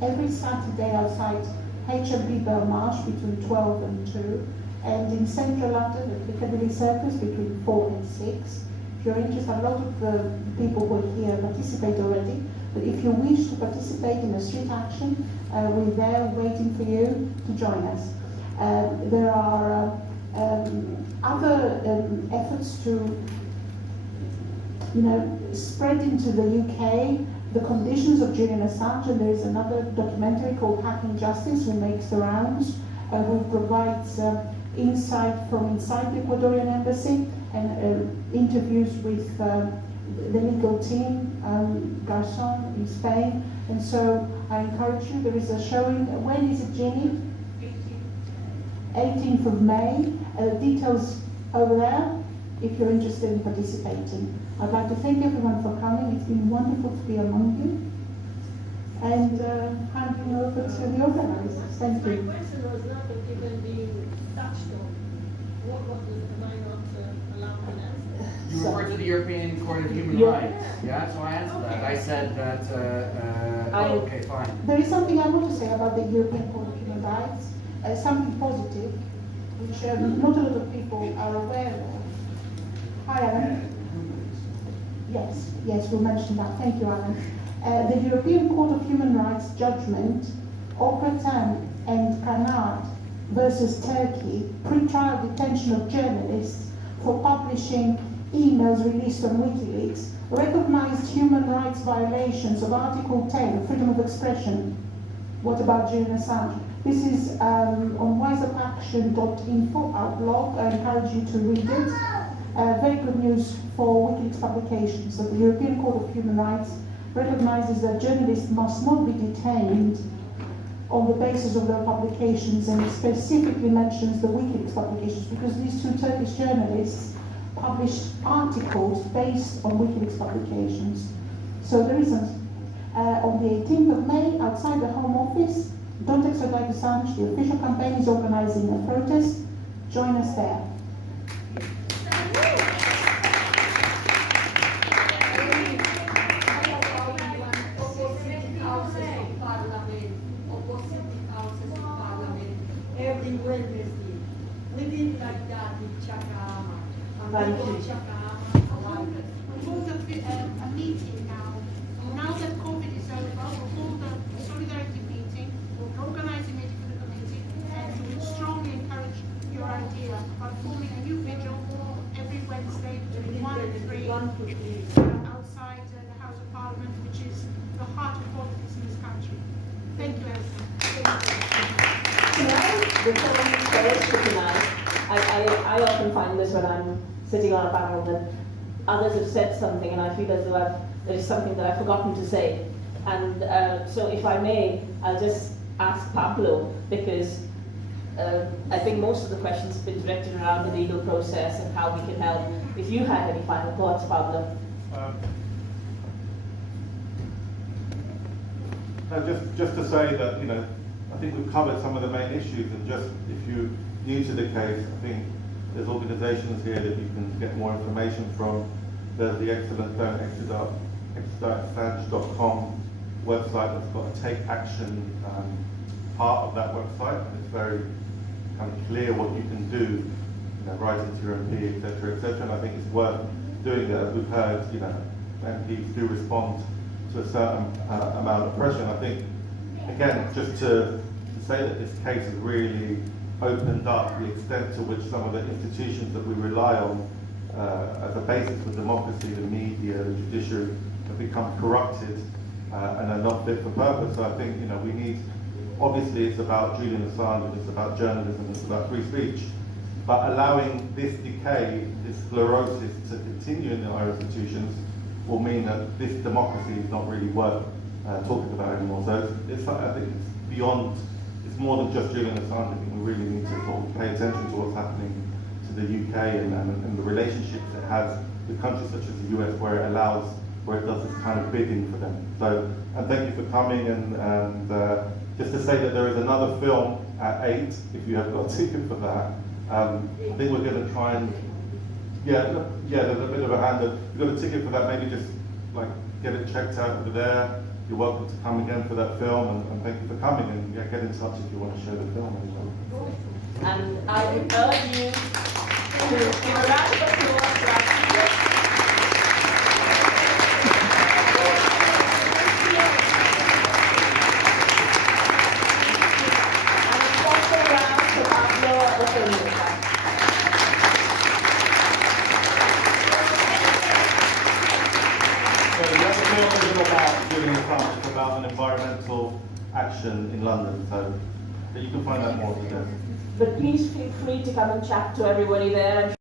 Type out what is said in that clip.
every Saturday outside HMP Belmarsh between 12 and 2, and in central London at Piccadilly Circus between 4 and 6. If you're interested, a lot of the people who are here participate already, but if you wish to participate in a street action, we're there waiting for you to join us. There are other efforts to spread into the UK the conditions of Julian Assange, and there is another documentary called Hacking Justice who makes the rounds, who provides insight from inside the Ecuadorian embassy and interviews with the legal team, Garçon in Spain. And so I encourage you, there is a showing. When is it, Jeannie? 18th of May. Details over there if you're interested in participating. I'd like to thank everyone for coming. It's been wonderful to be among you. And handing over to the organisers. Thank you. My question was not even being touched on. What was it? Am I not allowed to answer? You referred to the European Court of Human Rights. Yeah, so I answered that. I said that. Okay, fine. There is something I want to say about the European Court of Human Rights. Something positive, which not a lot of people are aware of. Hi, Alan. Yes, we mentioned that. Thank you, Alan. The European Court of Human Rights judgment, Okratan and Kanat versus Turkey, pre-trial detention of journalists for publishing emails released on WikiLeaks, recognized human rights violations of Article 10, freedom of expression. What about Julian Assange? This is on wiseupaction.info, our blog. I encourage you to read it. Very good news for WikiLeaks publications. So the European Court of Human Rights recognizes that journalists must not be detained on the basis of their publications, and it specifically mentions the WikiLeaks publications because these two Turkish journalists published articles based on WikiLeaks publications. So there isn't. On the 18th of May, outside the Home Office, Don't Extradite Assange, the official campaign is organizing a protest. Join us there. Every Wednesday, living like that in Chakama. And we go Chakama. We hold a meeting now. Now that COVID is over, we'll hold a solidarity meeting. We'll organize a meeting for the committee, and we would strongly encourage your idea of forming a new vigil every Wednesday between 1 and 3 outside the House of Parliament, which is the heart of politics in this country. Thank you, Elsa. Tonight, before we finish for tonight, I often find this when I'm sitting on a panel that others have said something and I feel as though there is something that I've forgotten to say. And so if I may, I'll just ask Pablo, because I think most of the questions have been directed around the legal process and how we can help. If you had any final thoughts, Pablo. Just to say that, I think we've covered some of the main issues, and just if you're new to the case, I think there's organisations here that you can get more information from. There's the excellent extraditeassange.com website that's got a take action part of that website, and it's very kind of clear what you can do, writing to your MP, etc., etc. And I think it's worth doing that. As we've heard, MPs do respond to a certain amount of pressure. And I think, again, just to say that this case has really opened up the extent to which some of the institutions that we rely on as a basis for democracy, the media, the judiciary, have become corrupted and are not fit for purpose. So I think, we need, obviously it's about Julian Assange, and it's about journalism, it's about free speech, but allowing this decay, this sclerosis to continue in our institutions will mean that this democracy is not really worth talking about anymore. So I think it's beyond, it's more than just Julian Assange. I think we really need to sort of pay attention to what's happening to the UK and the relationships it has with countries such as the US, where it does this kind of bidding for them. So, and thank you for coming, and just to say that there is another film at 8, if you have got a ticket for that. I think we're going to try and, there's a bit of a hand. If you've got a ticket for that, maybe just like get it checked out over there. you're welcome to come again for that film, and thank you for coming, and yeah, get in touch if you want to show the film as well. And I would urge you to give a round of applause to our speakers. And a special round to Pablo, the filmmaker. So the other film isn't about Julian Assange, it's about an environmental action in London, so but you can find out more details. But please feel free to come and chat to everybody there.